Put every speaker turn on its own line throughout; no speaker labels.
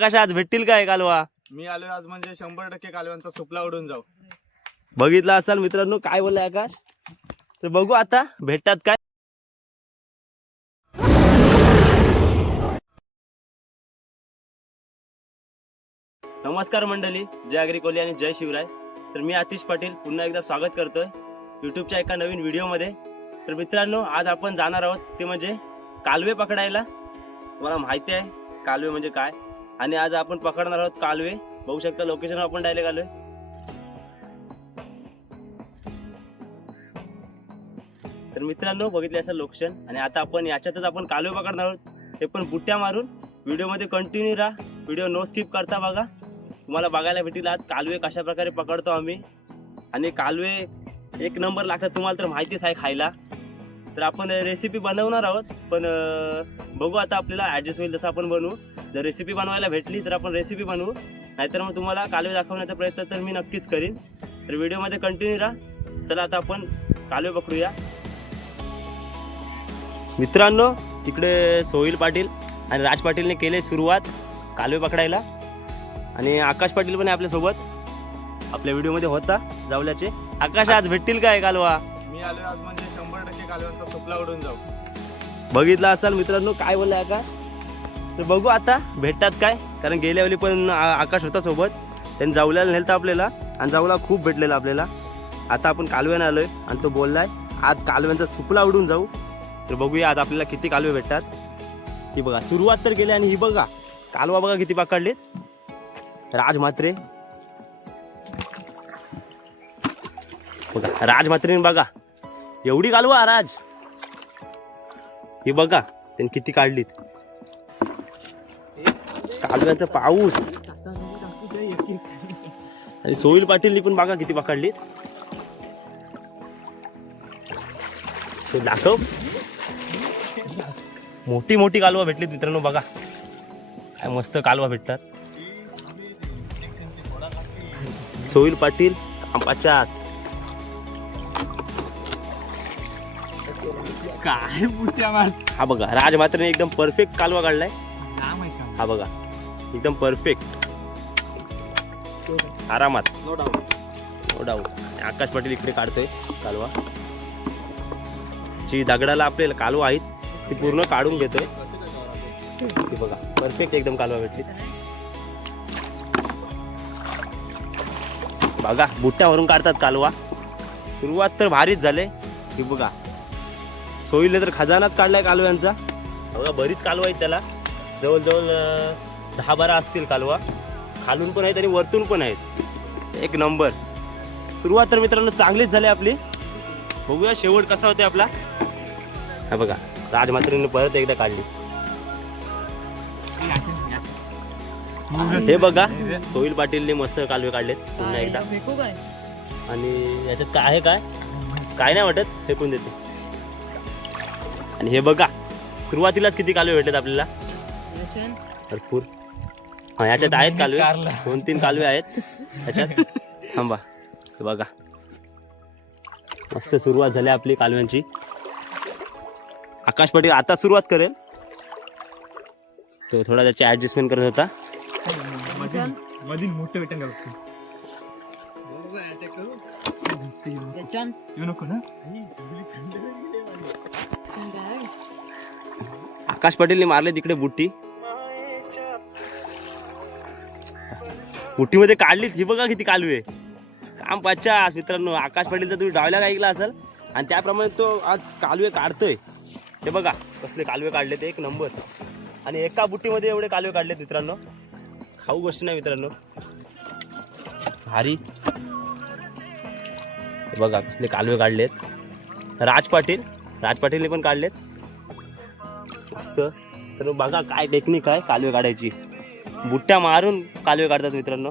आकाश आज भेटतील काय कालवा?
मी आलोय आज म्हणजे शंभर टक्के कालव्यांचा सुपला उडून जाऊ.
बघितलं असाल मित्रांनो काय बोललाय आकाश? तर बघू आता भेटतात काय? नमस्कार मंडळी जय अग्री कोहली आणि जय शिवराय. तर मी आतिश पाटील पुन्हा एकदा स्वागत करतोय युट्यूबच्या एका नवीन व्हिडिओमध्ये. तर मित्रांनो आज आपण जाणार आहोत ते म्हणजे कालवे पकडायला. तुम्हाला माहिती आहे कालवे म्हणजे काय? आणि आज आपण पकडणार आहोत कालवे. बघू शकता लोकेशन आपण डायरेक्ट आलोय. तर मित्रांनो बघितले असं लोकेशन आणि आता आपण याच्यातच आपण कालवे पकडणार आहोत. ते पण बुट्ट्या मारून. व्हिडिओमध्ये कंटिन्यू राहा. व्हिडिओ नो स्किप करता बघा. तुम्हाला बघायला भेटेल आज कालवे कशा प्रकारे पकडतो आम्ही. आणि कालवे एक नंबर लागतात तुम्हाला तर माहितीच आहे खायला. तर आपण रेसिपी बनवणार आहोत. पण बघू आता आपल्याला ॲडजस्ट होईल जसं आपण बनवू. जर रेसिपी बनवायला भेटली तर आपण रेसिपी बनवू. नाहीतर मग तुम्हाला कालवे दाखवण्याचा प्रयत्न तर मी नक्कीच करीन. तर व्हिडिओमध्ये कंटिन्यू राहा. चला आता आपण कालवे पकडूया. मित्रांनो तिकडे सोहिल पाटील आणि राज पाटीलने केले सुरुवात कालवे पकडायला. आणि आकाश पाटील पण आहे आपल्यासोबत आपल्या व्हिडिओमध्ये होता जावल्याचे. आकाश आज भेटतील काय कालवा?
मी आलो आज म्हणजे कालव्यांचा सुपला उडून जाऊ.
बघितलं असाल मित्रांनो काय बोललाय आकाश तर बघू आता भेटतात काय? कारण गेल्या वेळी पण आकाश होता सोबत. त्यांनी जावल्याला नेलता आपल्याला आणि जावला खूप भेटलेला आपल्याला. आता आपण कालव्यानं आलोय आणि तो बोललाय आज कालव्यांचा सुपला उडून जाऊ. तर बघूया आज आपल्याला किती कालवे भेटतात. ही बघा सुरुवात तर केली आणि ही बघा कालवा बघा किती पकडलेत. राज म्हात्रे बघा राज म्हात्रेने बघा एवढी कालवा राज ही बघा त्यांनी किती काढलीत. कालव्याचा पाऊस. आणि सोहिल पाटीलनी पण बघा किती पकडलीत. दाखव. मोठी मोठी कालवा भेटलीत मित्रांनो बघा. काय मस्त कालवा भेटतात. सोहिल पाटील पचास
काय
हा बघा राज मात्र एकदम परफेक्ट कालवा काढलाय.
जाम आहे का
हा बघा एकदम परफेक्ट आरामात.
No doubt
no doubt Akash Patil इकडे काढतोय कालवा. जी दगडाला आपल्याला कालवा आहेत ती पूर्ण काढून घेतोय. ती बघा परफेक्ट एकदम कालवा भेटली. बघा बुट्ट्यावरून काढतात कालवा. सुरुवात तर भारीच झाले ही बघा सोयीले तर खजानाच काढलाय कालव्यांचा बघा बरीच कालवा आहेत त्याला. जवळजवळ दहा बारा असतील कालवा. खालून पण आहेत आणि वरतून पण आहेत. एक नंबर. सुरुवात तर मित्रांनो चांगलीच झाली आपली. बघूया शेवट कसा होते आपला. हा बघा राजमात्रीने परत एकदा काढली. हे बघा सोहिल पाटीलने मस्त कालवे काढलेत पुन्हा एकदा. आणि याच्यात काय आहे काय? काय नाही वाटत फेकून देते. आणि हे बघा सुरुवातीलाच किती कालवे भेटलेत आपल्याला? भरपूर. हा याच्यात आहेत कालवे. दोन तीन कालवे आहेत. याच्यात. थांबा. हे बघा. मस्त सुरुवात झाली आपली कालव्यांची. आकाश पाटील आता सुरुवात करेल? तो थोडा त्याची ऍडजस्टमेंट करत होता.
मोठं
आकाश पाटीलने मारले तिकडे बुट्टी. बुट्टीमध्ये काढली ही बघा किती कालवे. काम पचास मित्रांनो आकाश पाटीलचा तुम्ही डायलॉग ऐकला असेल? आणि त्याप्रमाणे तो आज कालवे काढतोय. हे बघा कसले कालवे काढले ते एक नंबर. आणि एका बुट्टीमध्ये एवढे कालवे काढलेत मित्रांनो. खाऊ गोष्ट नाही मित्रांनो. भारी. बघा कसले कालवे काढलेत. राज पाटील. राज पाटीलने पण काढलेत. मस्त. तर बघा काय टेक्निक आहे कालवे काढायची. बुट्ट्या मारून कालवे काढतात मित्रांनो.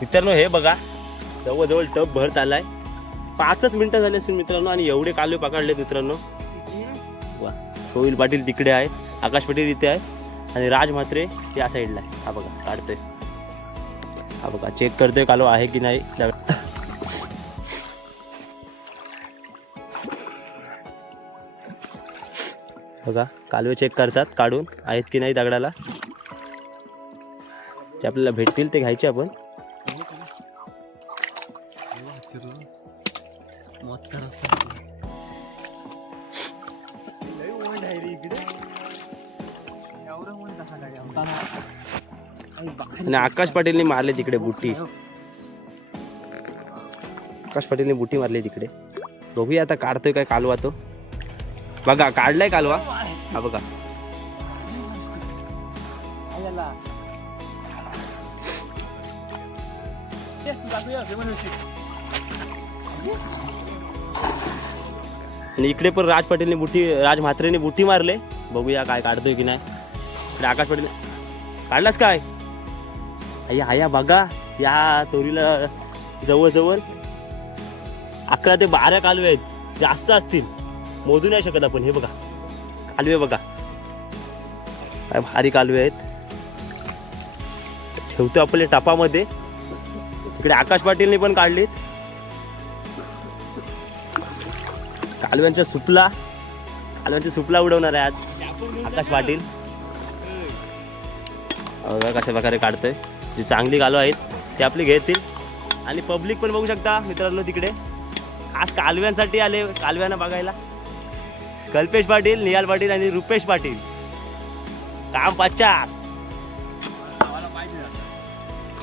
मित्रांनो हे बघा. जवळजवळ टप भरत आलाय. पाचच मिनिटं झाले असेल मित्रांनो आणि एवढे कालवे पकडले मित्रांनो. वा सोहिल पाटील तिकडे आहे आकाश पाटील इथे आहे आणि राज म्हात्रे या साईडला आहे हा बघा काढतोय. हा बघा चेक करतोय कालो आहे की नाही. बघा कालवे चेक करतात काढून आहेत की नाही दगडाला. ते आपल्याला भेटतील ते घ्यायचे आपण. आणि आकाश पाटीलने मारले तिकडे बुट्टी. आकाश पाटीलने बुटी मारली तिकडे. बघूया आता काढतोय काय कालवा तो. बघा काढलाय कालवा. हा बघा. आणि इकडे पण राज पाटीलने बुटी राज म्हात्रेने बुटी मारले. बघूया काय काढतोय की नाही. इकडे आकाश पाटील काढलास काय? अय्या आया बघा या तोरीला जवळजवळ अकरा ते बारा कालवे आहेत. जास्त असतील. मोजू नाही शकत आपण हे बघा. कालवे बघा. काय भारी कालवे आहेत. ठेवतो आपले टपामध्ये. तिकडे आकाश पाटीलने पण काढलेत. कालव्यांच्या सुपला कालव्यांच्या सुपला उडवणार आहे आज आकाश पाटील. बघा कशा प्रकारे काढतोय. जी चांगली कालव आहेत ते आपली घेतील. आणि पब्लिक पण बघू शकता मित्रांनो तिकडे. आज कालव्यांसाठी आले कालव्यांना बघायला. कल्पेश पाटील निहाल पाटील आणि रुपेश पाटील. काम पचास.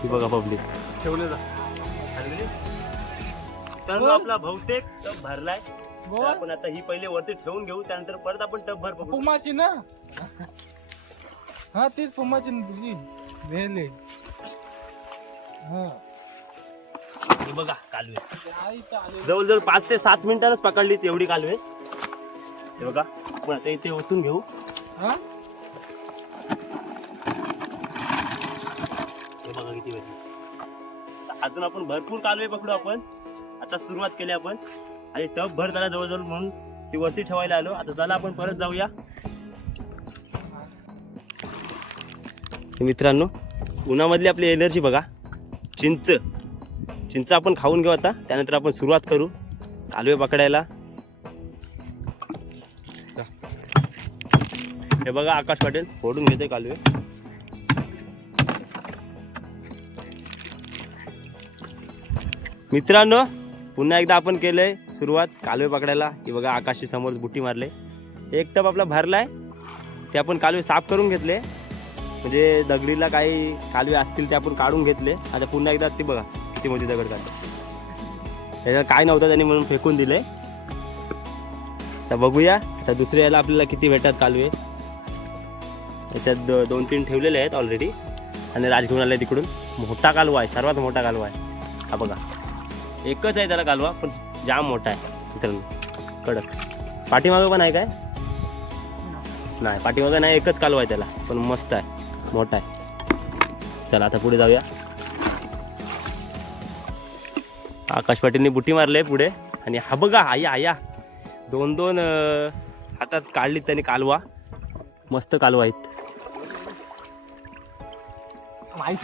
बघा पब्लिक
ठेवले
तर आपला बहुतेक टप भरलाय. तर आपण आता ही पहिले वरती ठेवून घेऊ त्यानंतर परत आपण टप भर
पुमाची ना. हा तेच पुमाची तुझी वेले हा.
हे बघा कालवे.
आई चालेल
जवळजवळ पाच ते सात मिनिटांच पकडली एवढी कालवे. हे बघा आपण आता इथे ओतून घेऊ.
हा?
हे बघा किती भेटली तर अजून आपण भरपूर कालवे पकडू आपण. आता सुरुवात केली आपण. आणि टप भर झाला जवळजवळ म्हणून ती वरती ठेवायला आलो. आता चला आपण परत जाऊया. मित्रांनो उन्हामधली आपली एनर्जी बघा. चिंच. चिंच आपण खाऊन घेऊ आता. त्यानंतर आपण सुरुवात करू. कालवे पकडायला. हे बघा आकाश पाटील फोडून घेते कालवे मित्रांनो पुन्हा एकदा आपण केलंय सुरुवात. कालवे पकडायला. की बघा आकाशी समोर बुटी मारले एक टप आपला भरलाय. ते आपण कालवे साफ करून घेतले. म्हणजे दगडीला काही कालवे असतील ते आपण काढून घेतले. आता पुन्हा एकदा ते बघा किती मोठी दगड काढले. त्याच्यात काय नव्हतं त्यांनी म्हणून फेकून दिले. तर बघूया आता दुसऱ्या याला आपल्याला किती भेटतात कालवे. त्याच्यात दो- दोन तीन ठेवलेले आहेत ऑलरेडी आणि राज घेऊन आले तिकडून. मोठा कालवा आहे सर्वात मोठा कालवा आहे. हा बघा. एकच आहे त्याला कालवा पण जाम मोठा आहे. मित्रांनो कडक. पाठीमागं पण आहे काय? नाही पाठीमागं नाही एकच कालवा आहे त्याला. पण मस्त आहे. मोठा आहे. चला आता पुढे जाऊया. आकाश पाटीलने बुटी मारले पुढे. आणि हा बघा आया आया. दोन दोन हातात काढलीत त्यांनी कालवा. मस्त कालवा आहेत.
आईस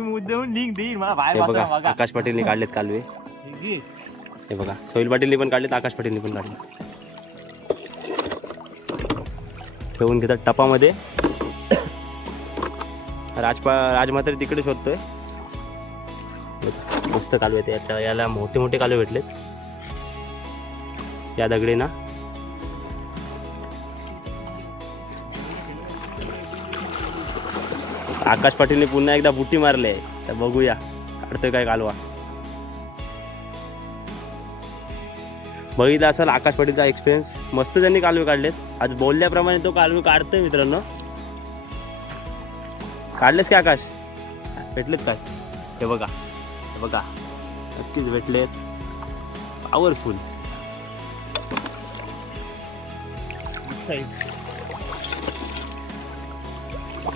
तुम्ही मुद्दाहून लिंक देईल मला बाहेर
हे बघा
वाचवा बघा.
आकाश पाटीलने काढलेत कालवे. हे बघा सोहिल पाटीलने पण काढलेत आकाश पाटीलने पण काढले ठेवून घेतात टपामध्ये. राजपा राजमात्र तिकडे शोधतोय. मस्त कालवे आहेत. याला मोठे मोठे कालवे भेटलेत. या दगडी ना आकाश पाटीलने पुन्हा एकदा बुटी मारले. तर बघूया. काढतोय काय कालवा. बघितला असेल आकाश पाटीलचा एक्सपिरियन्स मस्त त्यांनी कालवे काढलेत. आज बोलल्याप्रमाणे तो कालवे काढतोय मित्रांनो. काढलेस काय आकाश? भेटलेत काय? हे बघा. हे बघा. नक्कीच भेटलेत. पॉवरफुल मालच्या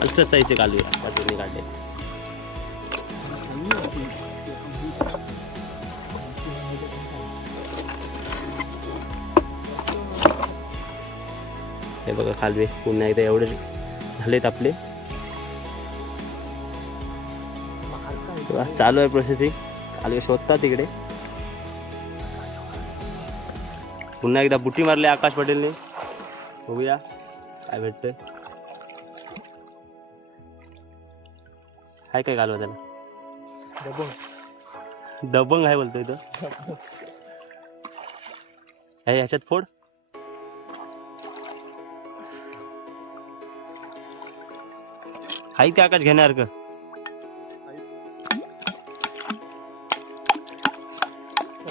एक्सरसाइजचे कालवे आकाशवाणी काढले. हे बघा कालवे पुन्हा एकदा एवढे झालेत आपले. बघा, चालू आहे प्रोसेसिंग कालवे शोधतात तिकडे. पुन्हा एकदा बुटी मारली आकाश पटेलने. बघूया. काय भेटतंय. हाय काय कालवा त्याला? दबंग. आहे बोलतोय तो. हे ह्याच्यात फोड. हाय ते आकाश घेणार का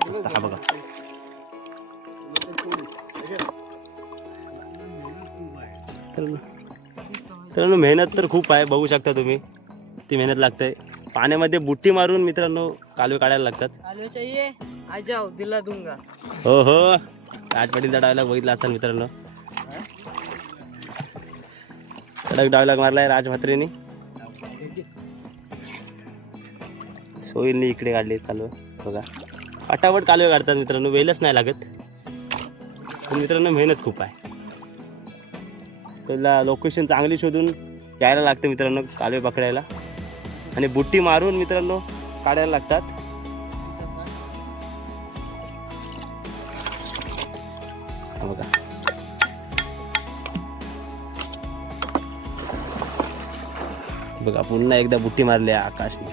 मस्त, हा बघा. तर मित्रांनो मेहनत तर खूप आहे बघू शकता तुम्ही. ती मेहनत लागते पाण्यामध्ये बुट्टी मारून मित्रांनो कालवे काढायला लागतात.
दिला दूंगा
हो हो. राज पाटीलचा डायलॉग बघितला असाल मित्रांनो. कडक डायलॉग मारलाय राज म्हात्रेने सोयीलनी इकडे काढले कालवे. बघा. पटापट कालवे काढतात मित्रांनो. वेलच नाही लागत. पण मित्रांनो मेहनत खूप आहे. पहिला लोकेशन चांगली शोधून यायला लागते मित्रांनो कालवे पकडायला. आणि बुट्टी मारून मित्रांनो काढायला लागतात. बघा. बघा पुन्हा एकदा बुट्टी मारली आहे आकाशने.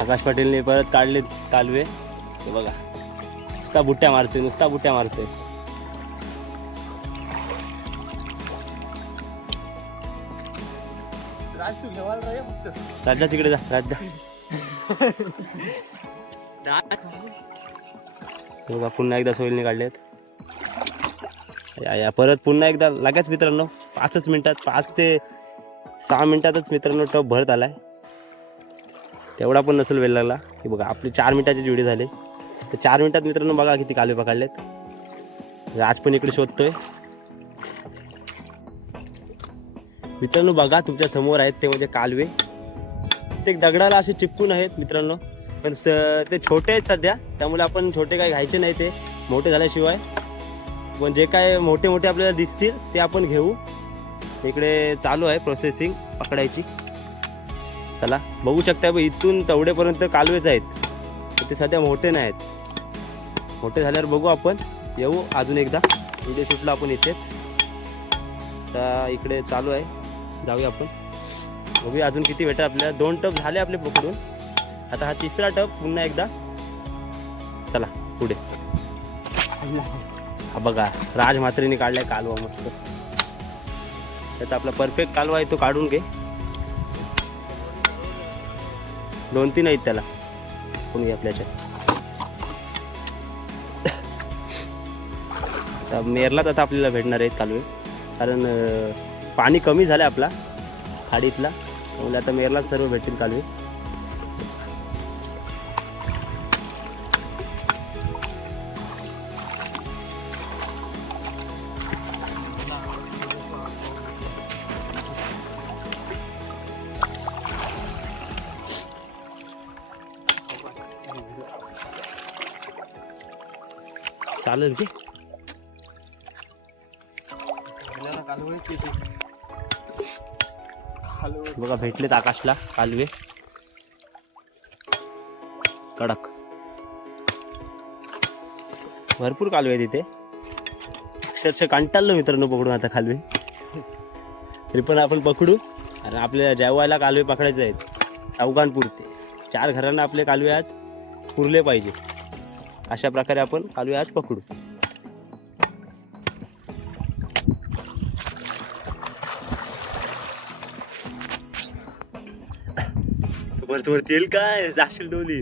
आकाश पाटीलने परत काढले कालवे. बघा नुसता बुट्ट्या मारतोय नुसता बुट्ट्या मारतोय. राजा तिकडे जा राजा. हो बघा पुन्हा एकदा सोयीने काढलेत. या या परत पुन्हा एकदा लगेच मित्रांनो पाचच मिनिटात पाच ते सहा मिनिटातच मित्रांनो टप भरत आलाय. तेवढा पण नसेल वेळ लागला. की बघा आपली चार मिनिटाची जोडी झाली. तर चार मिनिटात मित्रांनो बघा किती कालवे पकडलेत. आज पण इकडे शोधतोय. मित्रांनो बघा तुमच्यासमोर आहेत ते म्हणजे कालवे. ते दगडाला असे चिपकून आहेत मित्रांनो. पण स ते छोटे आहेत सध्या. त्यामुळे आपण छोटे काय घ्यायचे नाही ते मोठे झाल्याशिवाय. पण जे काय मोठे मोठे आपल्याला दिसतील ते आपण घेऊ. इकडे चालू आहे प्रोसेसिंग पकडायची. चला बघू शकता पण इथून तेवढेपर्यंत कालवेच आहेत. ते सध्या मोठे नाही आहेत. मोठे झाल्यावर बघू आपण. येऊ अजून एकदा. व्हिडिओ शूटला आपण इथेच. आता इकडे चालू आहे. जाऊया आपण. बघूया अजून किती भेटत आपल्या दोन टप झाले आपले पकडून आता हा तिसरा टप पुन्हा एकदा. चला पुढे. हा बघा राज म्हात्रेने काढलाय कालवा मस्त. त्याचा आपला परफेक्ट कालवा आहे तो काढून घे. दोन तीन आहेत त्याला. कोणी आपल्याच्या. आता मेरलाच आता आपल्याला भेटणार आहेत कालवे. कारण पाणी कमी झालं आहे आपला खाडीतला. म्हणजे आता मेरला सर्व भेटतील कालवे. चालेल की? बघा भेटलेत आकाशला. कालवे. कडक. भरपूर कालवे आहेत इथे. अक्षरशः कंटाळलो मित्रांनो पकडून आता कालवे तरी पण आपण पकडू. आणि आपल्याला जेवायला कालवे पकडायचे आहेत. चौघांपुरते. चार घरांना आपले कालवे आज पुरले पाहिजे. अशा प्रकारे आपण कालवे आज पकडू. वरती वरती येईल काय जाशील डोली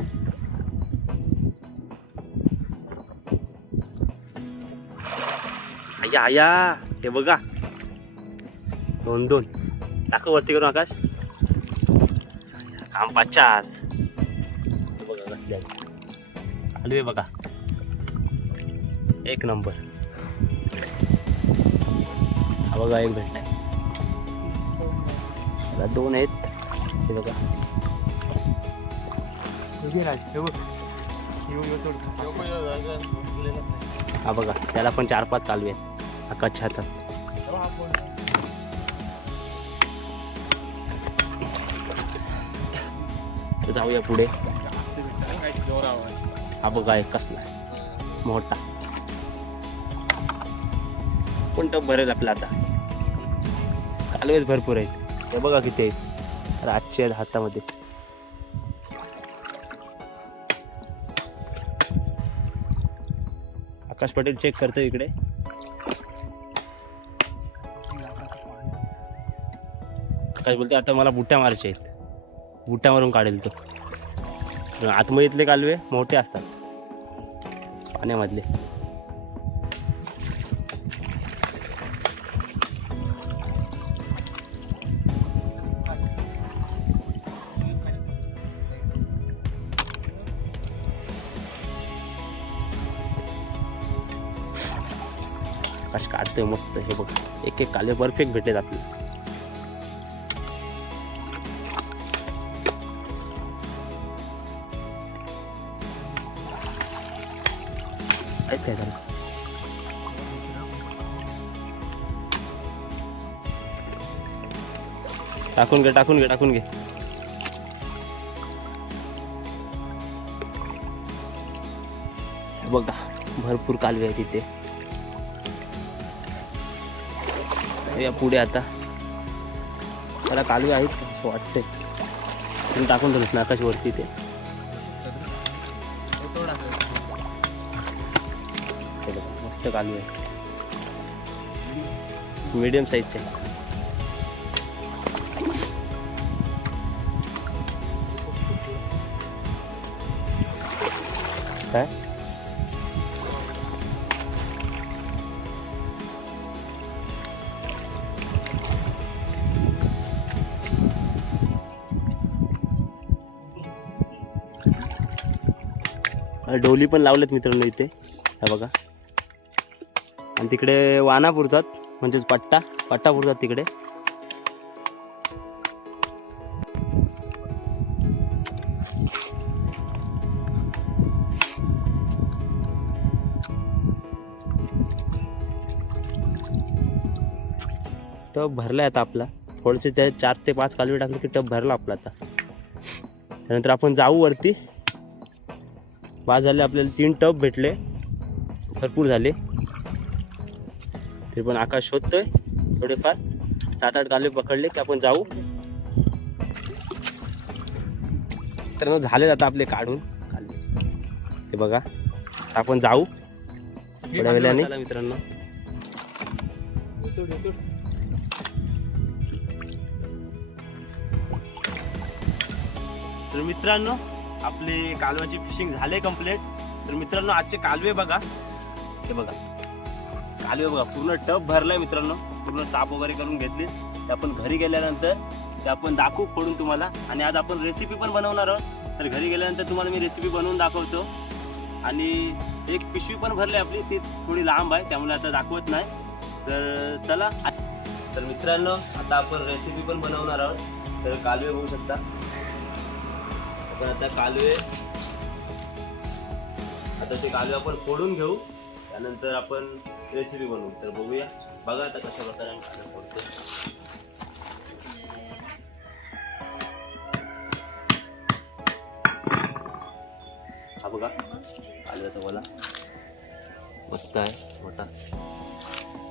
आया आया. हे बघा. दोन दोन. दाखव वरती करून आकाश. काम पचास. हे बघा कसले आहे. बघा. एक नंबर. हा बघा एक भेटलाय. दोन आहेत. हे बघा. हा बघा. त्याला पण चार पाच कालवे आहेत. आकाश छाता तर जाऊया पुढे. हा बघा एक कसला मोठा. पण टप भरेल आपला आता? कालवेच भरपूर आहेत. हे बघा किती आहेत. रातचे आहेत हातामध्ये. आकाश पटेल चेक करतो इकडे. आकाश बोलते आता मला बुट्ट्या मारायच्या आहेत. बुट्ट्यावरून काढेल तो. आतमधीतले कालवे मोठे असतात. पाण्यामधले. आकाश काढतोय मस्त. हे बघ एक एक काले परफेक्ट भेटलेत आपले. काय टाकून घे टाकून घे टाकून घे. बघा भरपूर कालवे आहे तिथे या पुढे आता. त्याला कालवे आहेत असं वाटतंय. तुम्ही टाकून ठेवलंस नाकाशवरती ते. मस्त कालवे आहे मीडियम साईजचे काय? डोली पण लावलेत मित्रांनो इथे. हा बघा. आणि तिकडे वाना पुरतात म्हणजेच पट्टा. पट्टा पुरतात तिकडे. टब भरला आता आपला. थोडेसे त्या चार ते पाच कालवे टाकले की टब भरला आपला आता. त्यानंतर आपण जाऊ वरती. पाच झाले आपल्याला तीन टब भेटले. भरपूर झाले. तरी पण आकाश शोधतोय. थोडेफार सात आठ कालवे पकडले की आपण जाऊ. तर झालेत आता आपले काढून. हे बघा आपण जाऊ. थोड्या वेळाने मित्रांनो. तर मित्रांनो आपले कालव्याची फिशिंग झाले कंप्लीट तर मित्रांनो आजचे कालवे बघा. हे बघा. कालवे बघा पूर्ण टप भरलाय मित्रांनो. पूर्ण साफ वगैरे करून घेतली. ते आपण घरी गेल्यानंतर ते आपण दाखवू फोडून तुम्हाला. आणि आज आपण रेसिपी पण बनवणार आहोत. तर घरी गेल्यानंतर तुम्हाला मी रेसिपी बनवून दाखवतो. आणि एक पिशवी पण भरली आपली. ती थोडी लांब आहे त्यामुळे आता दाखवत नाही. तर चला. तर मित्रांनो आता आपण रेसिपी पण बनवणार आहोत. तर कालवे बघू शकता. आपण आता कालवे. आता ते कालवे आपण फोडून घेऊ. त्यानंतर आपण रेसिपी बनवू. तर बघूया. बघा आता कशा प्रकारे आम्ही कालवे फोडतो हा बघा. कालव्याचा बोला मस्त आहे. मोठा.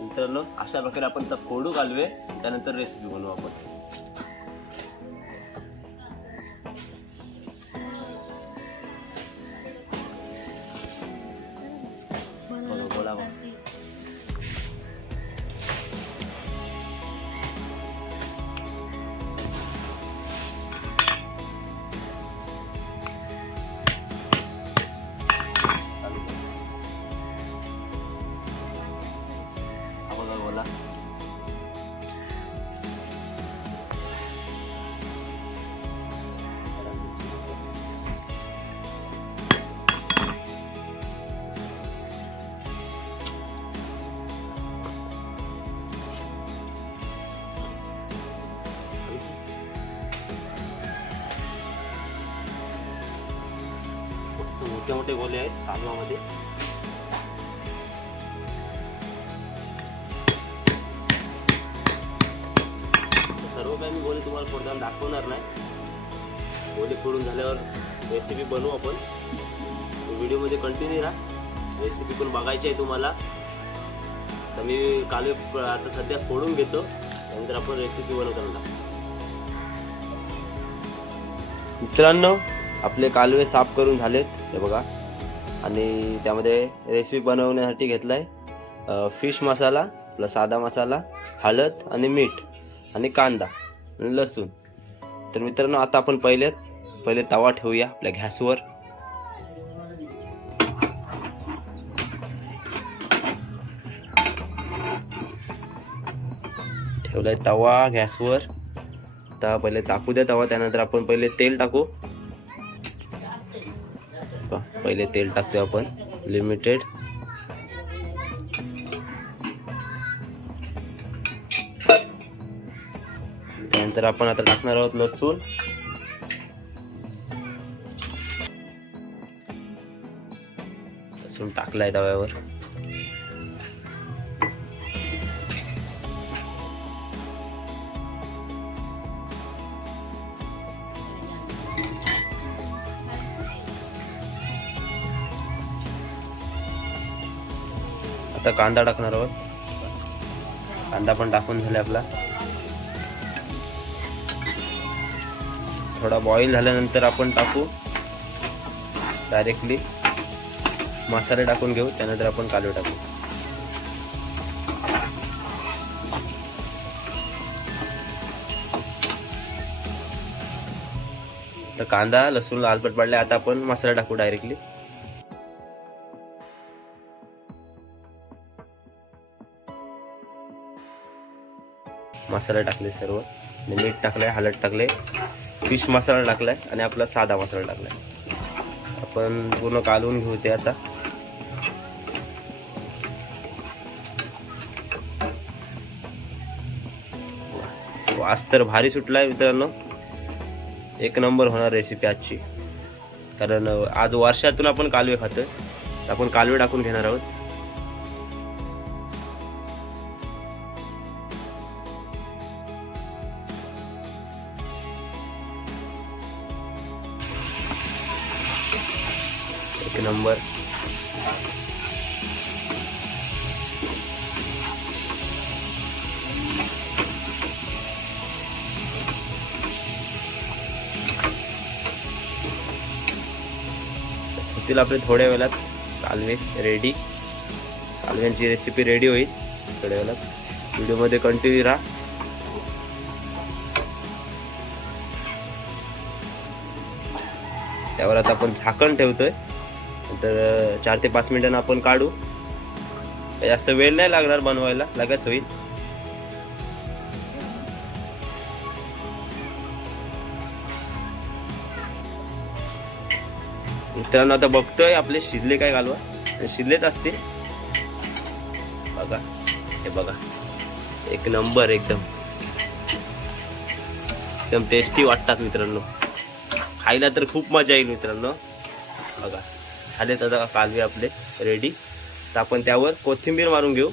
मित्रांनो अशा प्रकारे आपण तर फोडू कालवे. त्यानंतर रेसिपी बनवू आपण. तुम्हाला दाखवणार नाही. गोले फोडून झाल्यावर रेसिपी बनवू आपण. व्हिडिओमध्ये कंटिन्यू राहा. रेसिपी पण बघायची आहे तुम्हाला. तर मी कालवे आता सध्या फोडून घेतो. त्यानंतर आपण रेसिपी बनवताना मित्रांनो आपले कालवे साफ करून झालेत. हे बघा. आणि त्यामध्ये रेसिपी बनवण्यासाठी घेतला आहे फिश मसाला आपला साधा मसाला हळद आणि मीठ आणि कांदा. लसूण. तर मित्रांनो आता आपण पहिले पहिले तवा ठेवूया आपल्या गॅसवर. ठेवलाय तवा गॅसवर. आता पहिले टाकू द्या तवा त्यानंतर आपण पहिले तेल टाकू. पहिले तेल टाकतो आपण लिमिटेड त्यानंतर आपण आता टाकणार आहोत लसूण. लसूण टाकलाय तव्यावर. आता कांदा टाकणार आहोत. कांदा पण टाकून झाला आपला. थोडा बॉईल झाल्यानंतर आपण टाकू. डायरेक्टली मसाले टाकून घेऊ त्यानंतर आपण कालवे टाकू. तर कांदा लसूण लालपट पडले आता आपण मसाला टाकू डायरेक्टली मसाला टाकले सर्व. मीठ टाकले हळद टाकले फिश मसाला टाकलाय आणि आपला साधा मसाला टाकलाय. आपण पूर्ण कालवून घेऊ ते आता. वास तर भारी सुटलाय मित्रांनो. एक नंबर होणार रेसिपी आजची. कारण आज वर्षातून आपण कालवे खातोय. आपण कालवे टाकून घेणार आहोत. नंबर. होतील आपले थोड्या वेळात कालवे रेडी कालव्यांची रेसिपी रेडी होईल. थोड्या वेळात. व्हिडिओमध्ये कंटिन्यू राहा. त्यावर आता आपण झाकण ठेवतोय. तर चार ते पाच मिनिटांना आपण काढू. जास्त वेळ नाही लागणार बनवायला लगेच होईल. मित्रांनो आता बघतोय आपले शिजले काय घालवा. शिजलेच असतील. बघा हे बघा. एक नंबर एकदम. एकदम टेस्टी वाटतात मित्रांनो. खायला तर खूप मजा येईल मित्रांनो. बघा. झालेत आता कालवे आपले रेडी तर आपण त्यावर कोथिंबीर मारून घेऊ.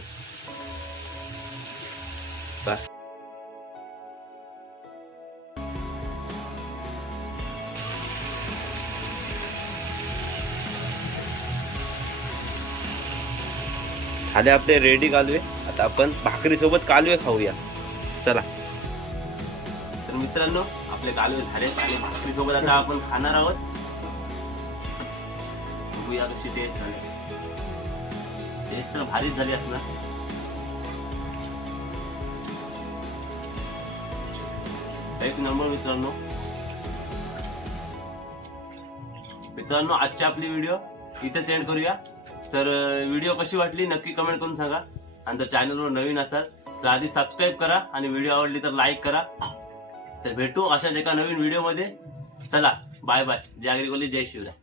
झाले आपले रेडी कालवे आता आपण भाकरी सोबत कालवे खाऊया. चला. तर मित्रांनो आपले कालवे झाले आणि भाकरी सोबत आता आपण खाणार आहोत. बघूया कशी टेस्ट झाली. टेस्ट तर भारीच झाली असणार. एक नंबर मित्रांनो. मित्रांनो आजची आपली व्हिडिओ इथे सेंड करूया. तर व्हिडिओ कशी वाटली नक्की कमेंट करून सांगा. आणि जर चॅनलवर नवीन असाल तर आधी सबस्क्राईब करा आणि व्हिडिओ आवडली तर लाईक करा. तर भेटू अशाच एका नवीन व्हिडिओमध्ये चला बाय बाय जागरी कोली जय शिवराय.